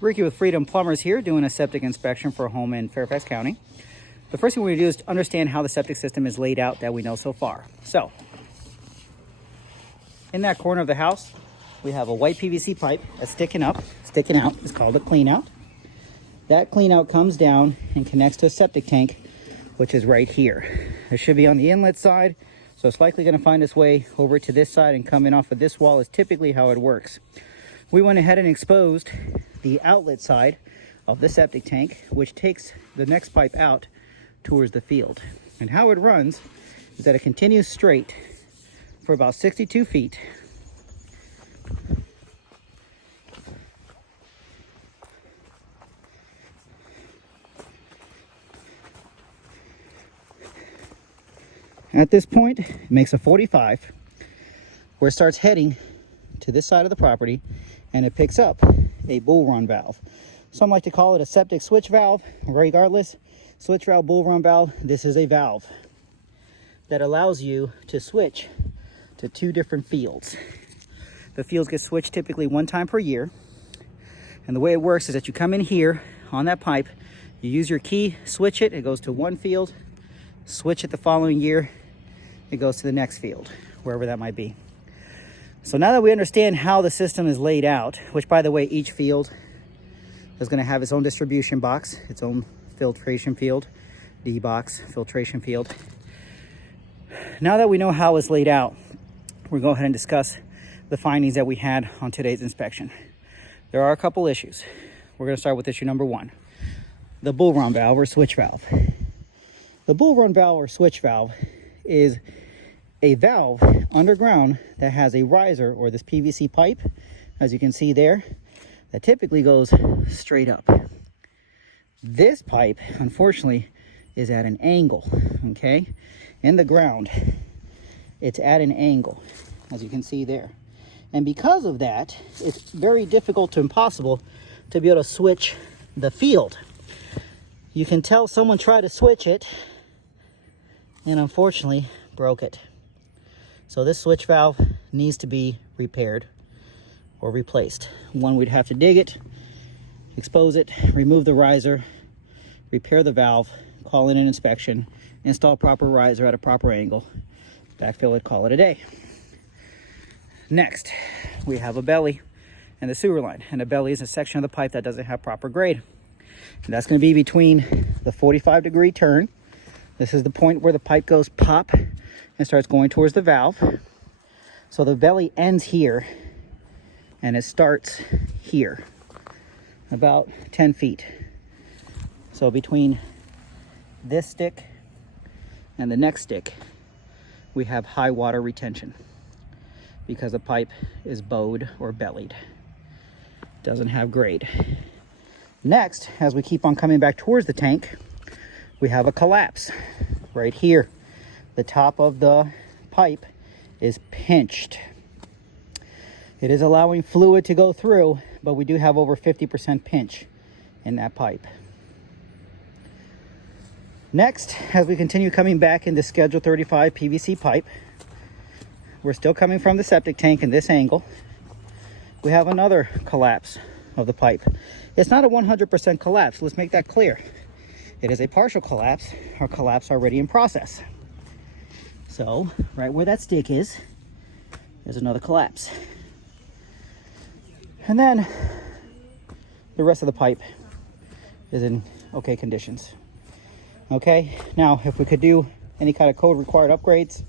Ricky with Freedom Plumbers here, doing a septic inspection for a home in Fairfax County. The first thing we're going to do is understand how the septic system is laid out that we know so far. So, in that corner of the house, we have a white PVC pipe that's sticking out. It's called a clean out. That clean out comes down and connects to a septic tank, which is right here. It should be on the inlet side, so it's likely going to find its way over to this side and come in off of this wall is typically how it works. We went ahead and exposed the outlet side of the septic tank, which takes the next pipe out towards the field. And how it runs is that it continues straight for about 62 feet. At this point, it makes a 45, where it starts heading to this side of the property, and it picks up a bull run valve. Some like to call it a septic switch valve. Regardless, switch valve, bull run valve, this is a valve that allows you to switch to two different fields. The fields get switched typically one time per year, and the way it works is that you come in here on that pipe, you use your key, switch it, it goes to one field, switch it the following year, it goes to the next field, wherever that might be. So now that we understand how the system is laid out, which by the way, each field is going to have its own distribution box, its own filtration field, D box, filtration field. Now that we know how it's laid out, we'll go ahead and discuss the findings that we had on today's inspection. There are a couple issues. We're going to start with issue number one, the bull run valve or switch valve. The bull run valve or switch valve is a valve underground that has a riser or this PVC pipe, as you can see there, that typically goes straight up. This pipe, unfortunately, is at an angle, okay? In the ground, it's at an angle, as you can see there. And because of that, it's very difficult to impossible to be able to switch the field. You can tell someone tried to switch it and unfortunately broke it. So this switch valve needs to be repaired or replaced. One, we'd have to dig it, expose it, remove the riser, repair the valve, call in an inspection, install proper riser at a proper angle, backfill it, call it a day. Next, we have a belly and the sewer line. And a belly is a section of the pipe that doesn't have proper grade. And that's going to be between the 45-degree turn. This is the point where the pipe goes pop and starts going towards the valve. So the belly ends here and it starts here, about 10 feet. So between this stick and the next stick, we have high water retention because the pipe is bowed or bellied. Doesn't have grade. Next, as we keep on coming back towards the tank, we have a collapse right here. The top of the pipe is pinched. It is allowing fluid to go through, but we do have over 50% pinch in that pipe. Next, as we continue coming back into Schedule 35 PVC pipe, we're still coming from the septic tank in this angle. We have another collapse of the pipe. It's not a 100% collapse. Let's make that clear. It is a partial collapse or collapse already in process. So right where that stick is, there's another collapse. And then the rest of the pipe is in okay conditions. Okay, now if we could do any kind of code required upgrades,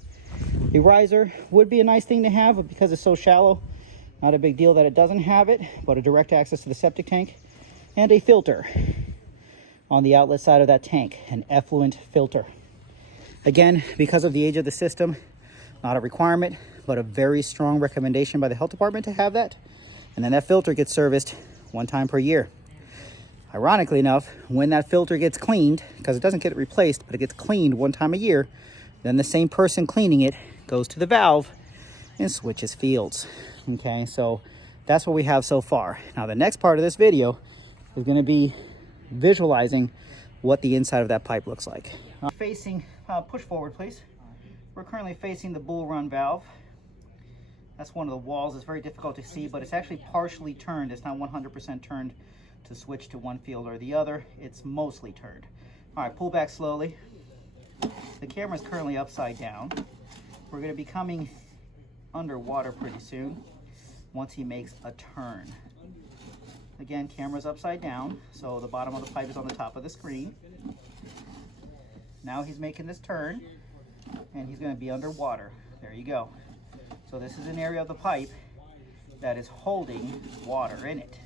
a riser would be a nice thing to have, but because it's so shallow, not a big deal that it doesn't have it, but a direct access to the septic tank and a filter on the outlet side of that tank, an effluent filter. Again, because of the age of the system, not a requirement, but a very strong recommendation by the health department to have that. And then that filter gets serviced one time per year. Ironically enough, when that filter gets cleaned, because it doesn't get replaced, but it gets cleaned one time a year, then the same person cleaning it goes to the valve and switches fields. Okay, so that's what we have so far. Now the next part of this video is going to be visualizing what the inside of that pipe looks like. Facing, push forward please. We're currently facing the bull run valve. That's one of the walls. It's very difficult to see, but it's actually partially turned. It's not 100% turned to switch to one field or the other. It's mostly turned. All right, pull back slowly. The camera is currently upside down. We're going to be coming underwater pretty soon once he makes a turn. Again, camera's upside down, so the bottom of the pipe is on the top of the screen. Now he's making this turn, and he's going to be underwater. There you go. So this is an area of the pipe that is holding water in it,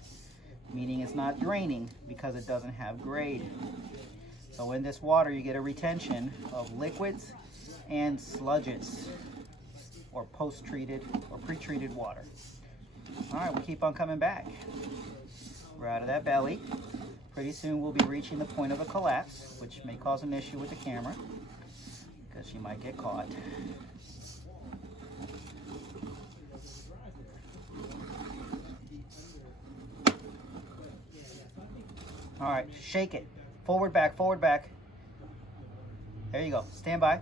meaning it's not draining because it doesn't have grade. So in this water, you get a retention of liquids and sludges, or post-treated or pre-treated water. All right, we'll keep on coming back. We're out of that belly. Pretty soon we'll be reaching the point of a collapse, which may cause an issue with the camera because she might get caught. All right, shake it. Forward, back, forward, back. There you go. Stand by.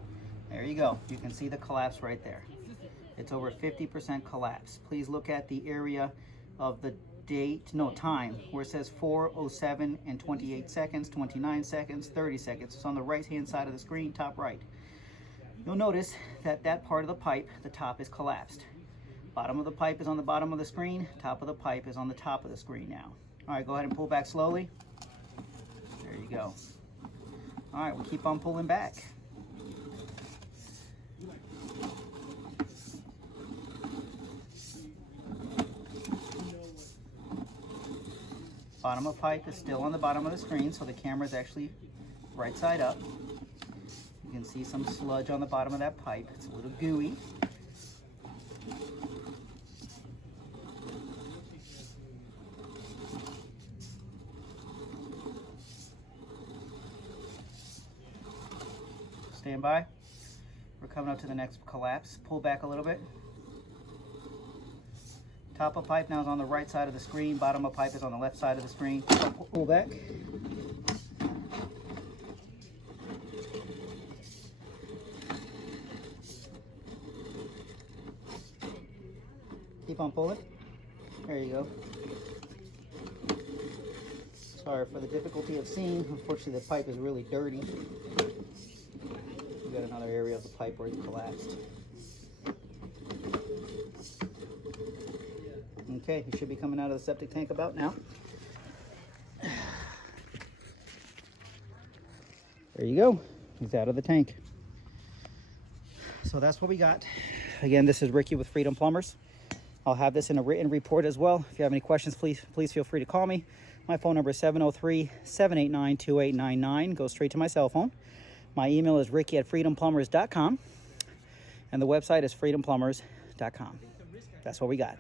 There you go. You can see the collapse right there. It's over 50% collapse. Please look at the area of the time, where it says 4:07 and 28 seconds, 29 seconds, 30 seconds. It's on the right-hand side of the screen, top right. You'll notice that that part of the pipe, the top is collapsed. Bottom of the pipe is on the bottom of the screen. Top of the pipe is on the top of the screen now. All right, go ahead and pull back slowly. There you go. All right, we'll keep on pulling back. Bottom of pipe is still on the bottom of the screen, so the camera is actually right side up. You can see some sludge on the bottom of that pipe. It's a little gooey. Stand by. We're coming up to the next collapse. Pull back a little bit. Top of pipe now is on the right side of the screen. Bottom of pipe is on the left side of the screen. Pull back. Keep on pulling. There you go. Sorry for the difficulty of seeing. Unfortunately, the pipe is really dirty. We've got another area of the pipe where it's collapsed. Okay, he should be coming out of the septic tank about now. There you go. He's out of the tank. So that's what we got. Again, this is Ricky with Freedom Plumbers. I'll have this in a written report as well. If you have any questions, please feel free to call me. My phone number is 703-789-2899. Go straight to my cell phone. My email is ricky@freedomplumbers.com. And the website is freedomplumbers.com. That's what we got.